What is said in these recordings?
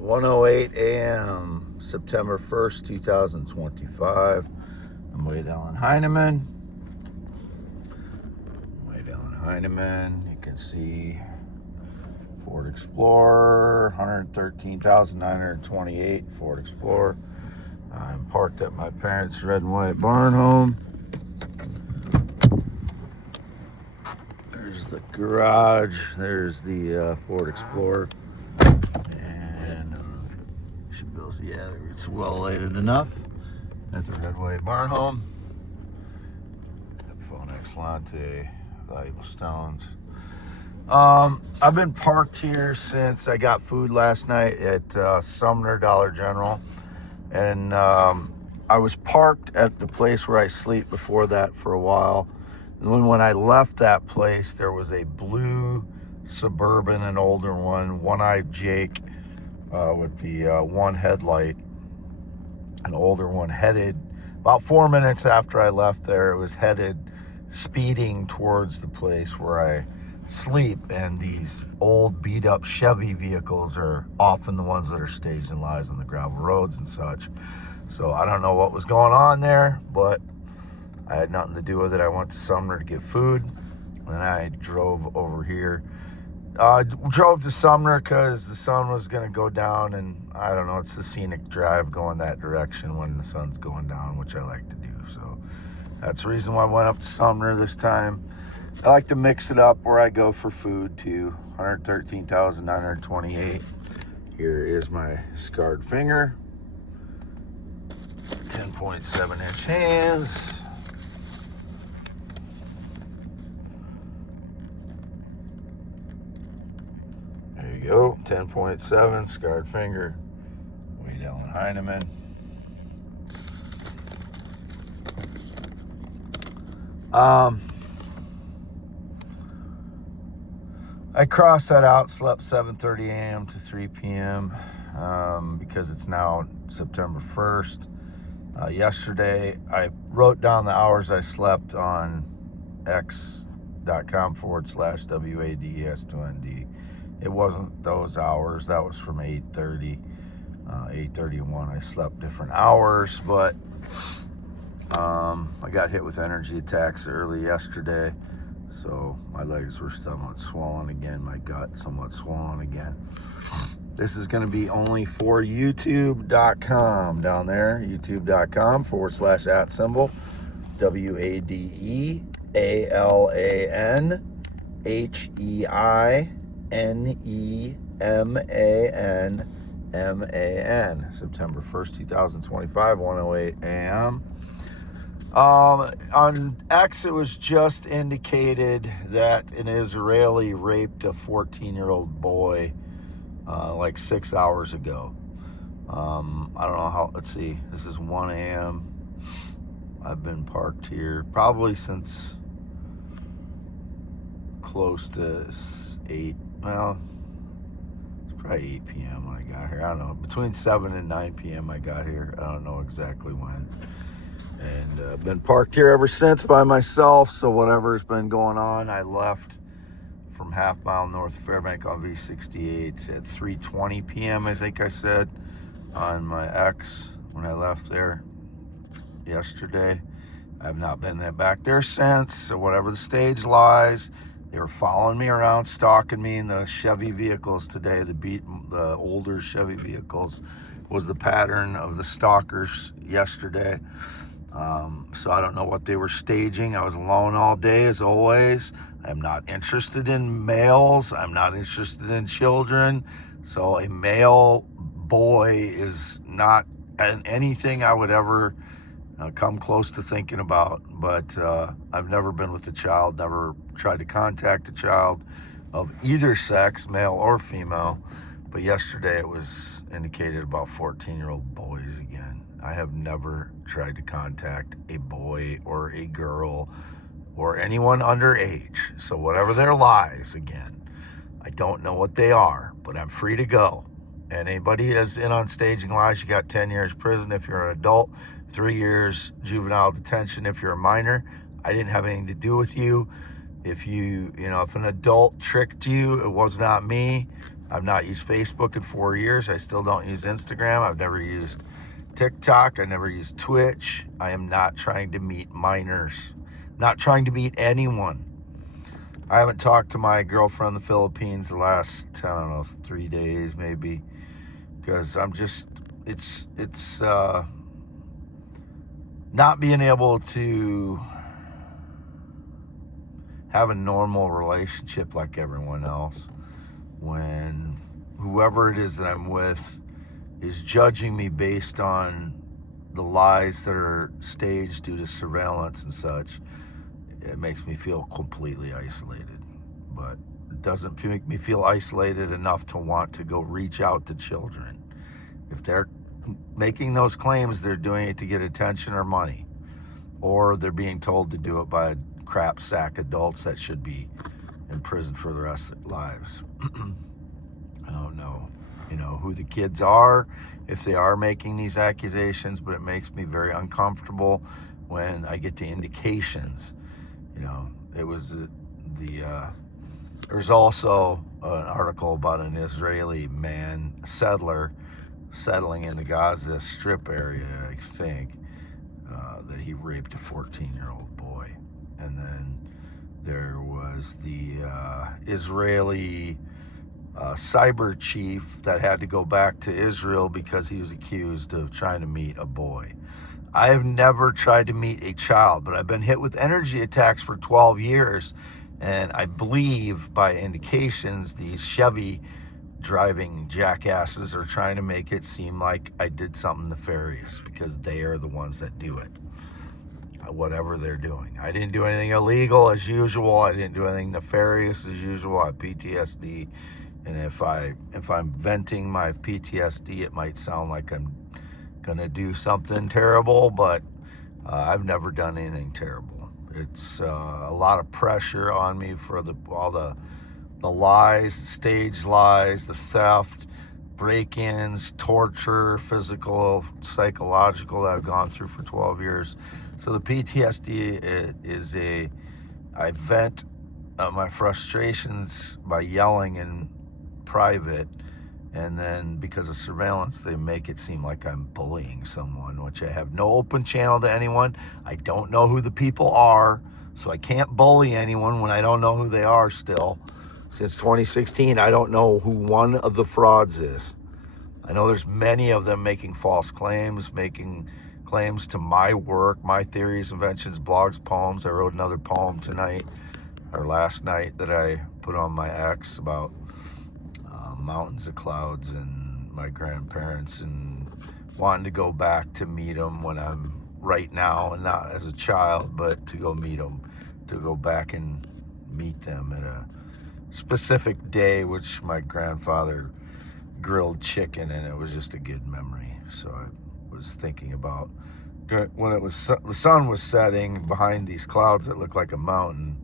1:08 a.m. September 1st, 2025. I'm way down Heineman. You can see Ford Explorer, 113,928 Ford Explorer. I'm parked at my parents' red and white barn home. There's the garage. There's the Ford Explorer. And she builds, yeah, it's well lighted enough at the red white barn home. Phone Excellente, valuable stones. I've been parked here since I got food last night at Sumner Dollar General. And I was parked at the place where I sleep before that for a while. And when I left that place, there was a blue Suburban, an older one-eyed Jake with the one headlight, an older one, headed about 4 minutes after I left there. It was headed speeding towards the place where I sleep, and these old beat up Chevy vehicles are often the ones that are staged and lies on the gravel roads and such. So I don't know what was going on there, but I had nothing to do with it. I went to Sumner to get food, and I drove over here. Drove to Sumner because the sun was going to go down, and I don't know, it's the scenic drive going that direction when the sun's going down, which I like to do. So that's the reason why I went up to Sumner this time. I like to mix it up where I go for food too. 113,928. Here is my scarred finger. 10.7 inch hands. There you go. 10.7 scarred finger. Way down Heineman. I crossed that out, slept 7:30 a.m. to 3 p.m. Because it's now September 1st. Yesterday, I wrote down the hours I slept on x.com/WADES2ND. It wasn't those hours. That was from 8:30, 8:31. I slept different hours, but I got hit with energy attacks early yesterday. So my legs were somewhat swollen again, my gut somewhat swollen again. This is going to be only for youtube.com down there, youtube.com/@ WADEALANEEMANMAN. September 1st, 2025, 1:08 a.m. On X, it was just indicated that an Israeli raped a 14-year-old boy like 6 hours ago. I don't know how, let's see, this is 1 a.m. I've been parked here probably since close to 8, well, it's probably 8 p.m. when I got here. I don't know, between 7 and 9 p.m. I got here. I don't know exactly when. And I've been parked here ever since by myself, so whatever's been going on, I left from half mile north of Fairbank on V68 at 3:20 p.m., I think I said, on my X when I left there yesterday. I have not been back there since, so whatever the stage lies, they were following me around, stalking me in the Chevy vehicles today. The older Chevy vehicles was the pattern of the stalkers yesterday. So I don't know what they were staging. I was alone all day, as always. I'm not interested in males. I'm not interested in children. So a male boy is not anything I would ever come close to thinking about. But I've never been with a child, never tried to contact a child of either sex, male or female. But yesterday it was indicated about 14-year-old boys again. I have never tried to contact a boy or a girl or anyone underage. So whatever their lies, again, I don't know what they are, but I'm free to go. And anybody is in on staging lies, you got 10 years prison if you're an adult, 3 years juvenile detention if you're a minor. I didn't have anything to do with you. If if an adult tricked you, it was not me. I've not used Facebook in 4 years. I still don't use Instagram. I've never used TikTok. I never used Twitch. I am not trying to meet minors. Not trying to meet anyone. I haven't talked to my girlfriend in the Philippines the last, I don't know, 3 days maybe. Because I'm just, it's not being able to have a normal relationship like everyone else when whoever it is that I'm with is judging me based on the lies that are staged due to surveillance and such. It makes me feel completely isolated, but it doesn't make me feel isolated enough to want to go reach out to children. If they're making those claims, they're doing it to get attention or money, or they're being told to do it by crap sack adults that should be in prison for the rest of their lives. I don't know, who the kids are, if they are making these accusations, but it makes me very uncomfortable when I get the indications. It was there's also an article about an Israeli settler settling in the Gaza Strip area, I think, that he raped a 14-year-old boy. And then there was the Israeli cyber chief that had to go back to Israel because he was accused of trying to meet a boy. I have never tried to meet a child, but I've been hit with energy attacks for 12 years. And I believe by indications, these Chevy driving jackasses are trying to make it seem like I did something nefarious because they are the ones that do it. Whatever they're doing. I didn't do anything illegal as usual. I didn't do anything nefarious as usual. I have PTSD. And if I'm venting my PTSD, it might sound like I'm gonna do something terrible, but I've never done anything terrible. It's a lot of pressure on me for all the lies, stage lies, the theft, break-ins, torture, physical, psychological that I've gone through for 12 years. So the PTSD is I vent my frustrations by yelling in private, and then because of surveillance, they make it seem like I'm bullying someone, which I have no open channel to anyone. I don't know who the people are, so I can't bully anyone when I don't know who they are still. Since 2016, I don't know who one of the frauds is. I know there's many of them making false claims, making claims to my work, my theories, inventions, blogs, poems. I wrote another poem tonight, or last night, that I put on my X about mountains of clouds and my grandparents, and wanting to go back to meet them when I'm right now, and not as a child, but to go meet them, to go back and meet them at a specific day, which my grandfather grilled chicken, and it was just a good memory. So I was thinking about when the sun was setting behind these clouds that looked like a mountain,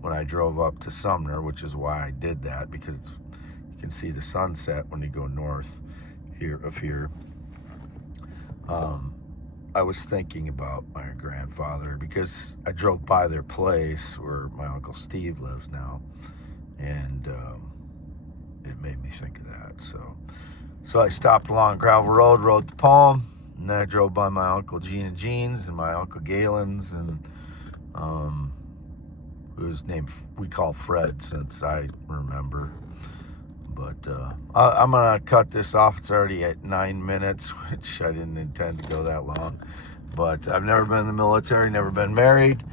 when I drove up to Sumner, which is why I did that, because you can see the sunset when you go north of here. I was thinking about my grandfather because I drove by their place where my Uncle Steve lives now, and it made me think of that. So I stopped along gravel road, wrote the poem, and then I drove by my Uncle Gene and Jean's and my Uncle Galen's, and whose name we call Fred since I remember. But I'm going to cut this off. It's already at 9 minutes, which I didn't intend to go that long. But I've never been in the military, never been married,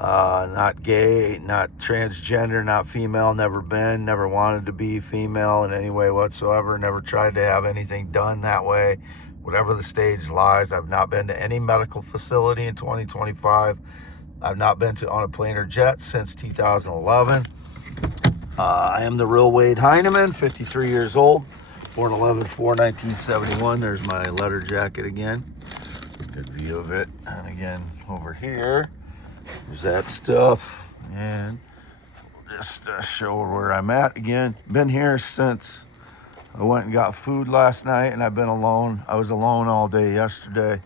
not gay, not transgender, not female, never wanted to be female in any way whatsoever, never tried to have anything done that way. Whatever the stage lies, I've not been to any medical facility in 2025. I've not been on a plane or jet since 2011. I am the real Wade Heineman, 53 years old, born 11/4/1971. There's my letter jacket again. Good view of it. And again, over here, there's that stuff. And just show where I'm at again. Been here since I went and got food last night, and I've been alone. I was alone all day yesterday.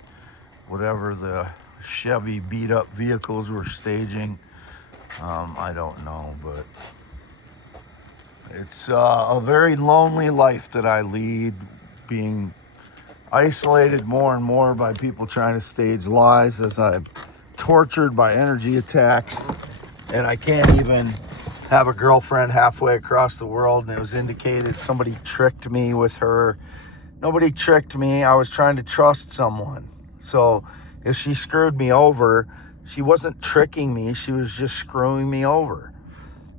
Whatever the Chevy beat up vehicles were staging, I don't know, but It's a very lonely life that I lead, being isolated more and more by people trying to stage lies as I'm tortured by energy attacks, and I can't even have a girlfriend halfway across the world, and it was indicated somebody tricked me with her. Nobody tricked me. I was trying to trust someone. So if she screwed me over, she wasn't tricking me, she was just screwing me over.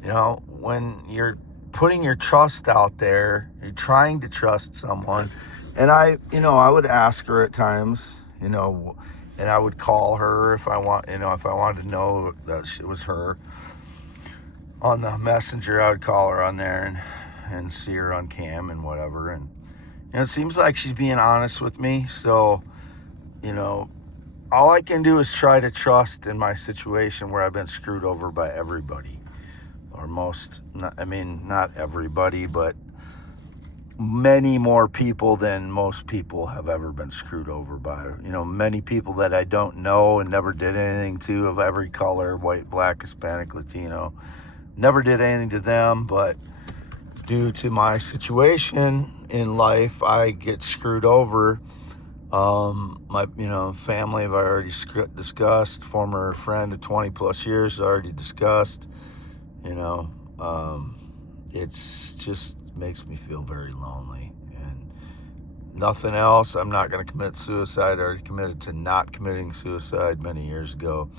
You know, when you're putting your trust out there, you're trying to trust someone. And I would ask her at times, and I would call her if I wanted to know that it was her. On the messenger, I would call her on there and see her on cam and whatever. And it seems like she's being honest with me. So, all I can do is try to trust in my situation where I've been screwed over by everybody. Or not everybody, but many more people than most people have ever been screwed over by. Many people that I don't know and never did anything to, of every color, white, black, Hispanic, Latino. Never did anything to them, but due to my situation in life, I get screwed over. My family I've already discussed. Former friend of 20 plus years already discussed. It's just makes me feel very lonely, and nothing else. I'm not going to commit suicide. I already committed to not committing suicide many years ago.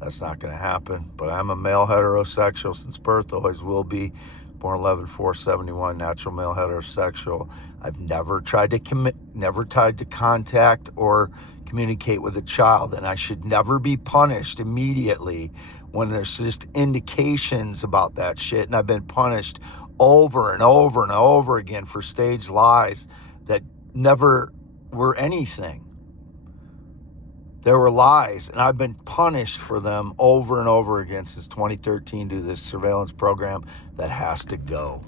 That's not going to happen. But I'm a male heterosexual since birth, always will be. Born 11/4/71, natural male heterosexual. I've never tried to contact or communicate with a child, and I should never be punished immediately when there's just indications about that shit. And I've been punished over and over and over again for staged lies that never were anything. There were lies, and I've been punished for them over and over again since 2013 due to this surveillance program that has to go.